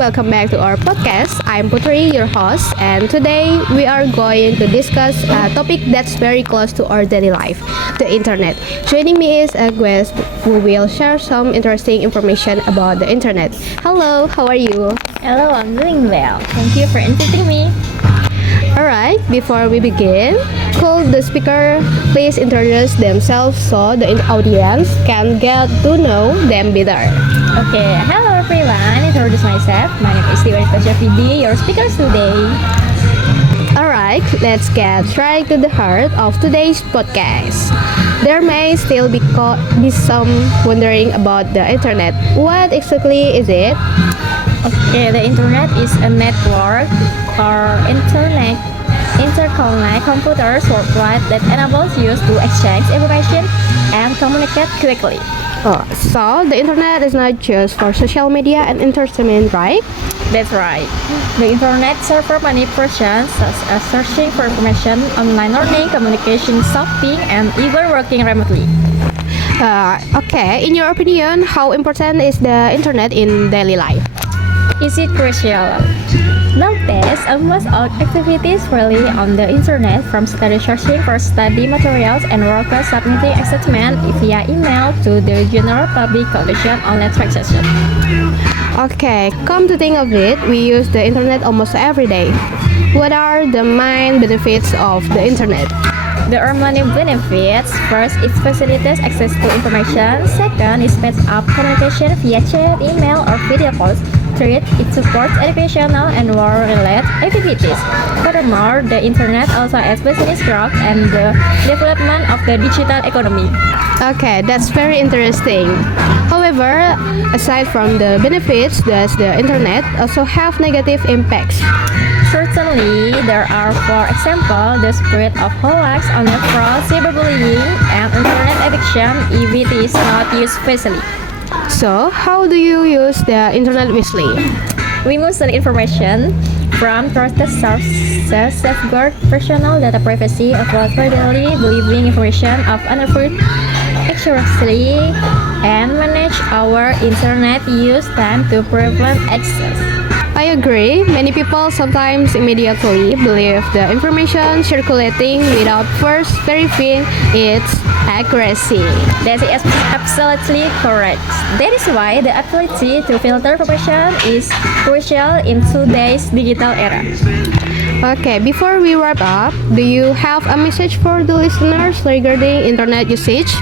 welcome back to our podcast. I'm Putri, your host, and today we are going to discuss a topic that's very close to our daily life, the internet. Joining me is a guest who will share some interesting information about the internet. Hello, how are you? Hello, I'm doing well. Thank you for inviting me. Alright, before we begin, could the speaker please introduce themselves so the audience can get to know them better? Okay, hello everyone. Introduce myself. My name is Tiwari Pachapidi, your speaker today. Alright, let's get right to the heart of today's podcast. There may still be some wondering about the internet. What exactly is it? Okay, the internet is a network or interconnect computers worldwide that enables users to exchange information and communicate quickly. Oh, so the internet is not just for social media and entertainment, right? That's right. The internet serves many functions such as searching for information, online learning, communication, shopping, and even working remotely. Okay, in your opinion, how important is the internet in daily life? Is it crucial? Nowadays, almost all activities rely on the internet, from study searching for study materials and workers submitting assessment via email to the general public collection online transaction. Okay, come to think of it, we use the internet almost every day. What are the main benefits of the internet? There are many benefits. First, it facilitates access to information. Second, it speeds up communication via chat, email, or video calls. Third, it supports educational and war-related activities. Furthermore, the internet also aids business growth and the development of the digital economy. Okay, that's very interesting. However, aside from the benefits, does the internet also have negative impacts? Certainly, there are, for example, the spread of hoax, online fraud, cyberbullying, and internet addiction if it is not used wisely. So, how do you use the internet wisely? We must select information from trusted sources, safeguard personal data privacy, avoid readily believing information of unapproved accuracy, and manage our internet use time to prevent access. I agree. Many people sometimes immediately believe the information circulating without first verifying its accuracy. That is absolutely correct. That is why the ability to filter information is crucial in today's digital era. Okay, before we wrap up, do you have a message for the listeners regarding internet usage?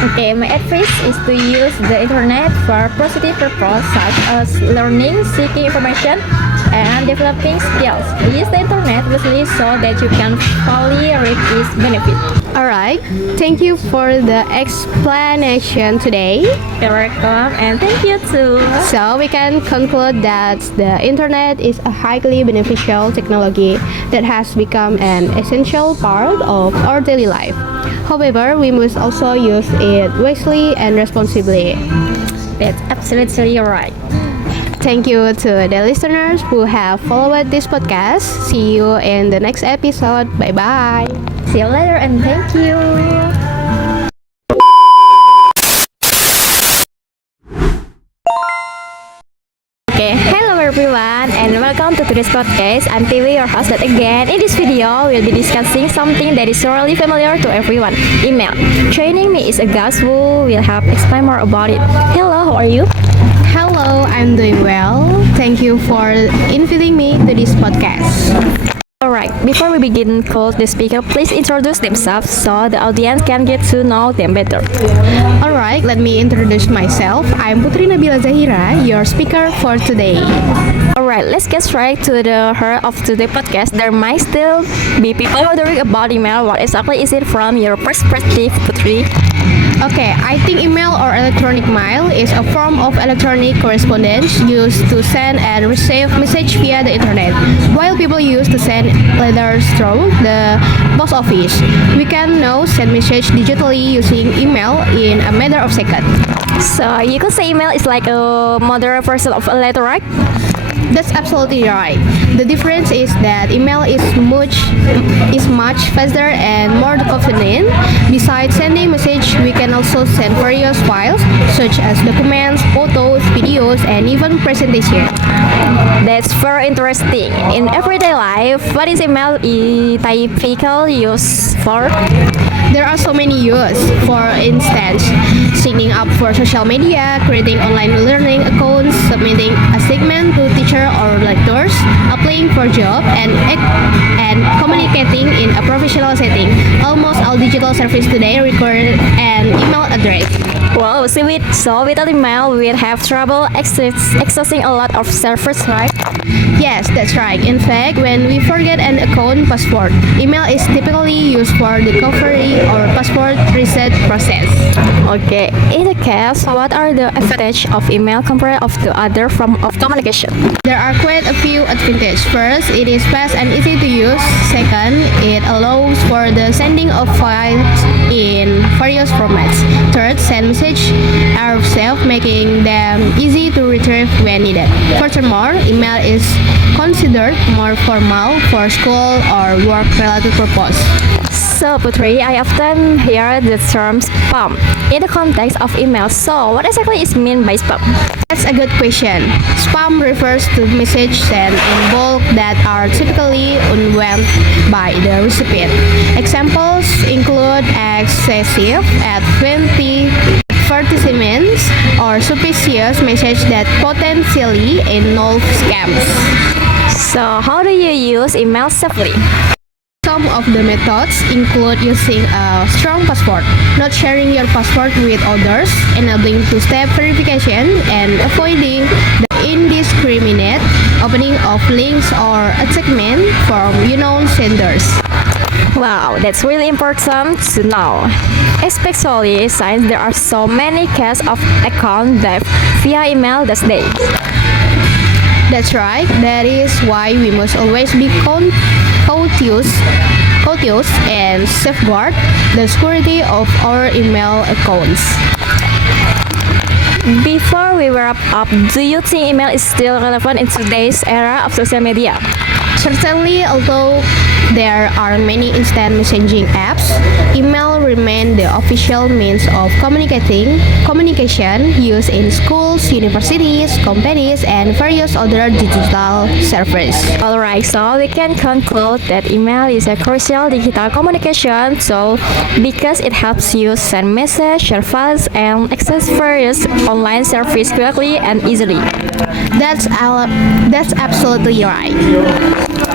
Okay, my advice is to use the internet for positive purposes such as learning, seeking information, and developing skills. Use the internet wisely so that you can fully reap its benefit. Alright, thank you for the explanation today. You're welcome, and thank you too. So we can conclude that the internet is a highly beneficial technology that has become an essential part of our daily life. However, we must also use it wisely and responsibly. That's absolutely right. Thank you to the listeners who have followed this podcast. See you in the next episode. Bye bye. See you later, and thank you. Okay, hello everyone and welcome to today's podcast. I'm Tiwi, your host that again. In this video, we'll be discussing something that is really familiar to everyone, email. Joining me is a guest who will help explain more about it. Hello, how are you? Hello, I'm doing well. Thank you for inviting me to this podcast. Alright, before we begin, could the speaker please introduce themselves so the audience can get to know them better. Alright, let me introduce myself. I'm Putri Nabila Zahira, your speaker for today. Alright, let's get straight to the heart of today's podcast. There might still be people wondering about email. What exactly is it from your perspective, Putri? Okay, I think email or electronic mail is a form of electronic correspondence used to send and receive message via the internet. While people used to send letters through the post office, we can now send message digitally using email in a matter of seconds. So you could say email is like a modern version of a letter, right? That's absolutely right. The difference is that email is much faster and more convenient. Besides sending message, we can also send various files such as documents, photos, videos, and even presentation. That's very interesting. In everyday life, what is email typical use for? There are so many uses. For instance, signing up for social media, creating online learning accounts, submitting assignment to teacher or lecturers, applying for job, and communicating in a professional setting. Almost all digital service today require an email address. Wow, so without email, we'd have trouble accessing a lot of servers, right? Yes, that's right. In fact, when we forget an account password, email is typically used for the recovery or password reset process. Okay, in the case, what are the advantages of email compared to other form of communication? There are quite a few advantages. First, it is fast and easy to use. Second, it allows for the sending of files in various formats. Third, send messages are safe, making them easy to retrieve when needed. Furthermore, email is considered more formal for school or work-related purpose. So, Putri, I often hear the term spam in the context of email. So, what exactly is meant by spam? That's a good question. Spam refers to messages sent in bulk that are typically unwanted by the recipient. Examples include excessive advertisements or suspicious messages that potentially involve scams. So, how do you use email safely? Some of the methods include using a strong password, not sharing your password with others, enabling two-step verification, and avoiding the indiscriminate opening of links or attachment from unknown senders. Wow, that's really important to know. Especially since there are so many cases of account theft via email these days. That's right. That is why we must always be cautious and safeguard the security of our email accounts. Before we wrap up, do you think email is still relevant in today's era of social media? Certainly, although there are many instant messaging apps, email remains the official means of communication used in schools, universities, companies, and various other digital services. Alright, so we can conclude that email is a crucial digital communication tool because it helps you send messages, share files, and access various online services quickly and easily. That's absolutely right.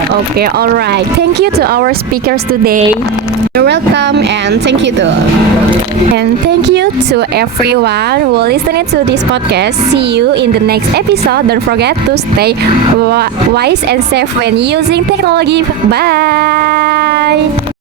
Okay, alright. Thank you to our speakers today. You're welcome, and thank you too. And thank you to everyone who listening to this podcast. See you in the next episode. Don't forget to stay wise and safe when using technology. Bye.